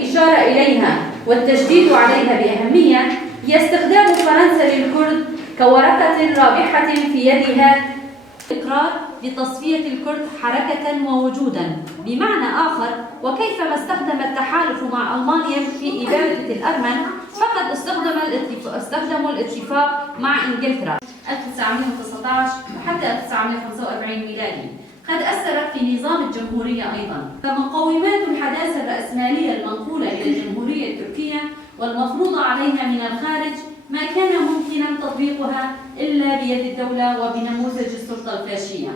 الإشارة إليها والتشديد عليها بأهمية هي استخدام فرنسا للكرد كورقة رابحة في يدها إقرار لتصفية الكرد حركة ووجودا. بمعنى آخر، وكيفما استخدم التحالف مع ألمانيا في إبادة الأرمن فقد استخدموا الاتفاق مع إنجلترا 1919 وحتى 1945 ميلادي. قد أثرت في نظام الجمهورية أيضا. فمقومات الحداثة الرأسمالية المنقولة إلى الجمهورية التركية والمفروضة عليها من الخارج ما كان ممكنا تطبيقها إلا بيد الدولة وبنموذج السلطة الفاشية.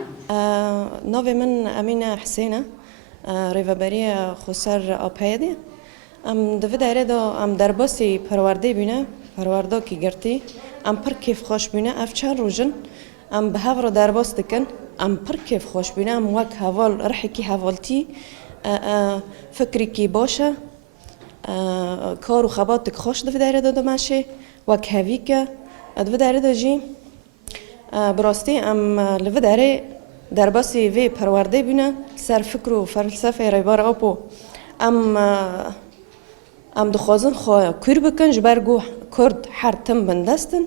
نوفي من أمينة حسينة ريفابرية خسر أبهيدي دفد عرضو درباسی پرورده بینه پرورده کی گرتی پر کیف خوش بینه افچار روزن به هوا درباس دکن پر کیف خوش بینه وک حوال رحی کی حوالتی فکری کی باشه کار و خبات خوش دفد عرضو دمشه وک هوی که دفد عرضو جی براستی لفد عرض درباسی وی پرورده بینه سر فکر و فلسفه ریبار آپو دخوازن خواه کور بکن جبرگو کرد هر تم بندستن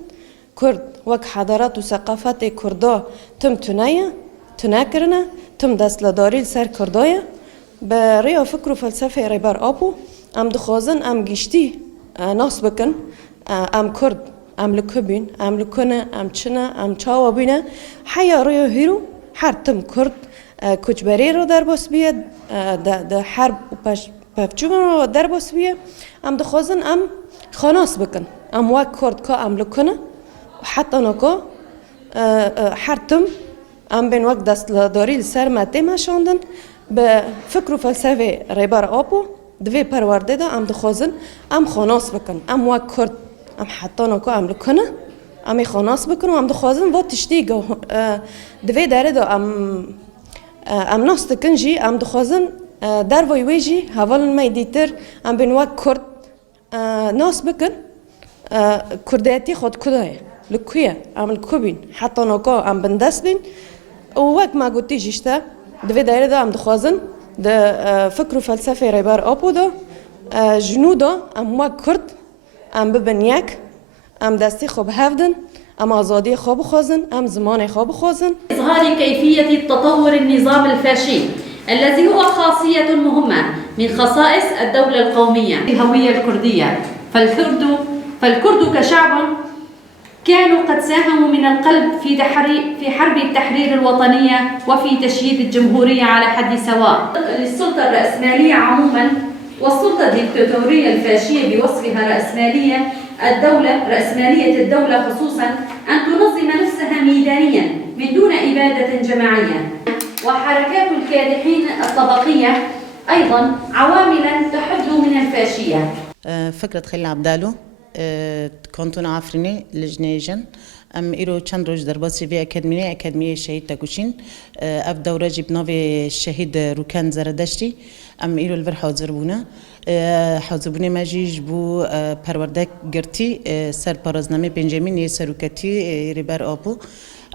کرد وک حضارت و ثقافت کردا تم تنه کرنه تم دستلداری سر کردایه به ریا فکر و فلسفه ریبر آبو دخوازن گیشتی ناس بکن کرد لکو بین لکنه چنه چاوا بینه حیا ریا هیرو هر تم کرد کچبری رو در باس بیاد ده حرب و پفچوم رو در باس بیاد دخوازن خاناس بکن وک کرد که لکنه حتی نکو هر تم بین وقت دستلداری سر مته مشاندن به فکر و فلسفه ریبر آبو دوی پرورده دا دخوازن خاناس بکن وک کرد حتی نکو لکنه خاناس بکن و دخوازن و تشتی دوی داره دا ناس دکن جی دخوازن در وی جی حوال می دیتر بین وک کرد ناس بکن کردیتی خود کدای لکویه لکو بین حتی نکو بندست بین و وک ما گوتی جیشتا دوی داره دا دخوازن ده فکر و فلسفه ریبار آبو دا جنو دا وک کرد ببین یک دستی خوب هفدن آزادی خوب خوازن زمان خوب خوازن. إظهار كيفية التطور النظام الفاشي الذي هو خاصية مهمة من خصائص الدولة القومية الهوية الكردية. فالكرد كشعب كانوا قد ساهموا من القلب في حرب التحرير الوطنية وفي تشييد الجمهورية على حد سواء. للسلطة الرأسمالية عموما والسلطة الديكتاتورية الفاشية بوصفها رأسمالية الدولة خصوصا أن تنظم نفسها ميدانيا من دون إبادة جماعية. وحركات الكادحين الطبقية أيضا عواملا تحد من الفاشية. فكرة خليل عبدالو كنتون عفريني لجنيجن إيرو چند روز درباسی في أكاديمية شهيد تاكوشين أف دورة جيب نوفي الشهيد روكان زردشتي إيرو الفر حاضر بونا حاضر بونا ماجيج بو پروردك گرتي سر پارازنامه بنجامين سروكتي ريبر آبو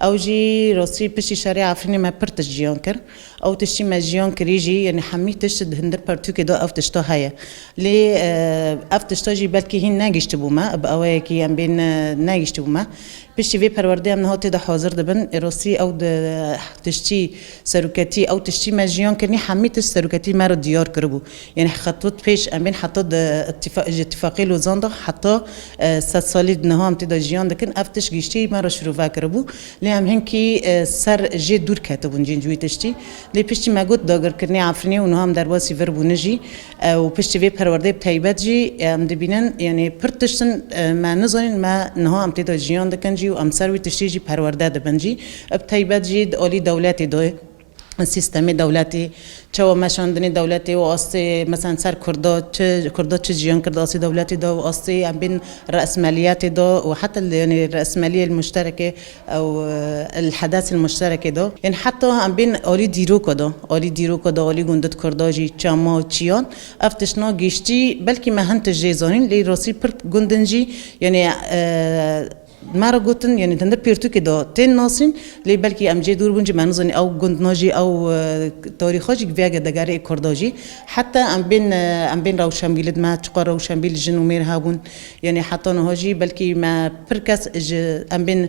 او جي راسي بشي شارع عفريني ما برتش جيان كر او تشتي ما جيان كريجي يعني حمي تشد هندر برتو كده او تشتا هيا لي اف تشتا جي بلكي هين ناجيش تبوما باواي كي ام بين ناجيش تبوما بشي في پرورده من هاتي ده حاضر دبن راسي او تشتي سروكتي او تشتي ما جيان كرني حمي تش سروكتي مارو ديار كربو يعني خطوط بيش ام بين حطو اتفاقي لوزاندا حتى 7 سالي نها ام تدا جيان دكن افتش گيشتي مارو شروع كربو لیم هنکی سر جه دور کتابون جنجوی تشتی لی پشتی مگود داگر کرنی عفرینی و نهم در باسی ور بونجی و پشتی وی پرورده بتایبت جی ام دبینن یعنی پرتشتن ما نزانین ما نها ام تدا جیان دکنجی و ام سروی تشتی جی پرورده دبنجی بتایبت جی عالی دولتی دوی سیستم دولتی چه مشاندنی دولتی و آستی مثلا سر کردا چه جیان کرد آستی دولتی دا و آستی ام بین رأسماليات دا و حتى يعني الرأسمالية المشتركة أو الحداث المشتركة دا يعني حتى ام بين آلی دیروک دا آلی گندت کردا جی چاما و چیان افتشنا گیشتی بلکه مهنت جیزانین لی راسی پر گندنجی يعني مرا گفتن یعنی تندر پیرتو که دا تین ناسین لی بلکی ام جی دور بونج منوزنی او گند ناجی او تاریخاجی ویاگ دگاره کرداجی حتی ام بین روشنبیلد ما چقار روشنبیل جن و میر هاون یعنی حتی نهاجی بلکی ما پرکس ام بین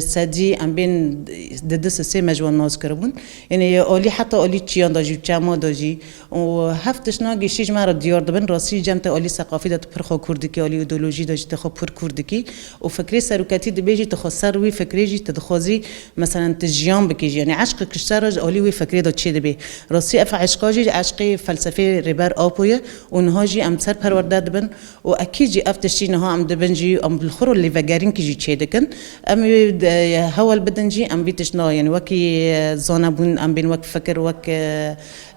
سدی ام بین ددس سه مجوان ناز کربون یعنی اولی حتی اولی چیان داجی چما داجی و هفتش ناگی شیج مرا دیار دبن راسی جمت اولی ثقافی داد پرخو کردکی اولی ایدئولوژی داجی تخو پر کردکی و فکری سرکتی دبیجی تخسر وی فکریجی تدخوزی مثلا تجیان بکیجی یعنی عشق کشتراج اولی وی فکری داد چی دبی راسی اف عشقاجی عشق فلسفه ربر آپویه اونهاجی ام سر پرورده دبن و اکیجی افتشی نها ام دبنجی ام بالخور اللي فجارين كيجي تشيدكن ام هوا البدنجي ام بيتشنا يعني وكي زونا بون ام بين وك فكر وك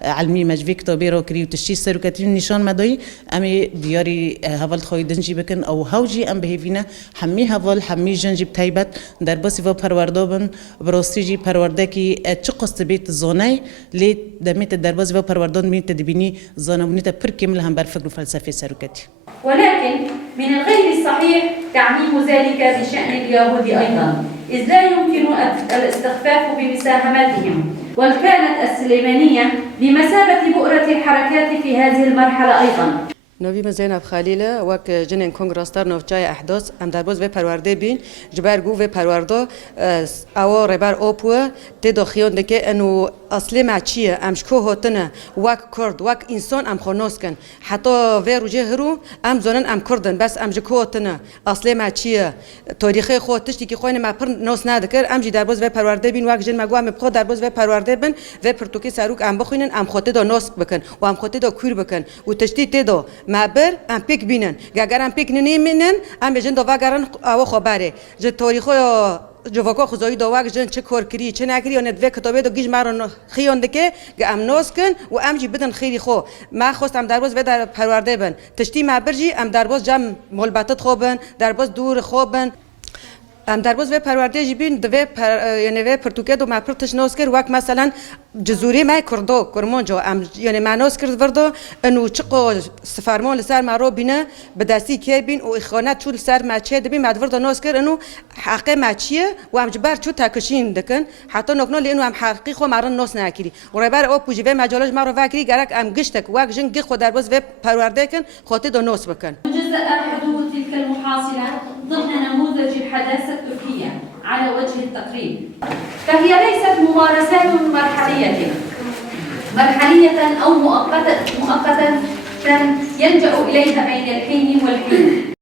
علمي مجفيك طبيرو كريو تشي سركتين نشان مدوي ام دياري هوا الخويدنجي بكن او هاوجي ام بهيفينا حمي هوا حمي جنجي بتايبت در بس و پروردابن براستيجي پروردكي تشقست بيت زوناي لي دمت در بس و پروردان مين تدبيني زونا بنيتا پر كامل هم بر فكر فلسفه سركتي ولكن من الغير الصحيح تعميم ذلك بشأن اليهود أيضا إذ لا يمكن الاستخفاف بمساهمتهم وكانت السليمانية بمثابة بؤرة الحركات في هذه المرحلة أيضا. نوی زینب خلیله وک جنین کنگرستار نوچای احداث ام در باز و پرورده بین جبرگو و پرورده او ربر اوپو تدو خیون دکه انو اصلی معچیه امشکو هاتنه وک کرد وک انسان ام خونوس کن حتی و روجه هرو ام زنن ام کردن بس ام جکو هاتنه اصلی معچیه تاریخی خود تشتی که خوین ما پر نوس ندکر ام جی در باز و پرورده بین وک جن مگو ام بخو در باز و پرورده بین و پرتوکی سروک ام بخوینن ام خاطه دا نوس بکن و ام خاطه دا کور بکن و تشتی تدو معبر ام پیک بینن اگر ام پیک نمیمینن ام بجن دو وگرن او خبره ج تاریخو جواکا خدایی دو وگ جن چه کار کری چه نکری آن دوی کتابه دو گیج مرا خیانده که ام ناز کن و ام جی بدن خیلی خو ما خواستم در باز و در پرورده بن تشتی معبر جی ام در باز جم ملبتت خوبن در باز دور خوبن ام در باز و پرورده جبین دوی یعنی و پرتوکه دو مپرتش ناز کرد وقت مثلا جزوری ما کردو کرمانجا ام یعنی معناس کرد وردا انو چقو سفرمان لسر مرا بینه به دستی که بین و اخوانت چول سر مچه دبین مدوردا ناز کرد انو حقه مچیه و ام جبر چو تکشین دکن حتی نکنه لینو ام حقی خو مرا ناس نکری و ربر او پوجی و مجالش مرا وکری گرک ام گشتک وک جن گی خود در باز و پرورده کن خاطر دو ناس بکن جزء حدود تلك المحاصلة ضمن نموذج الحداثة التركية على وجه التقريب فهي ليست ممارسات مرحلية أو مؤقتة يلجأ إليها بين الحين والحين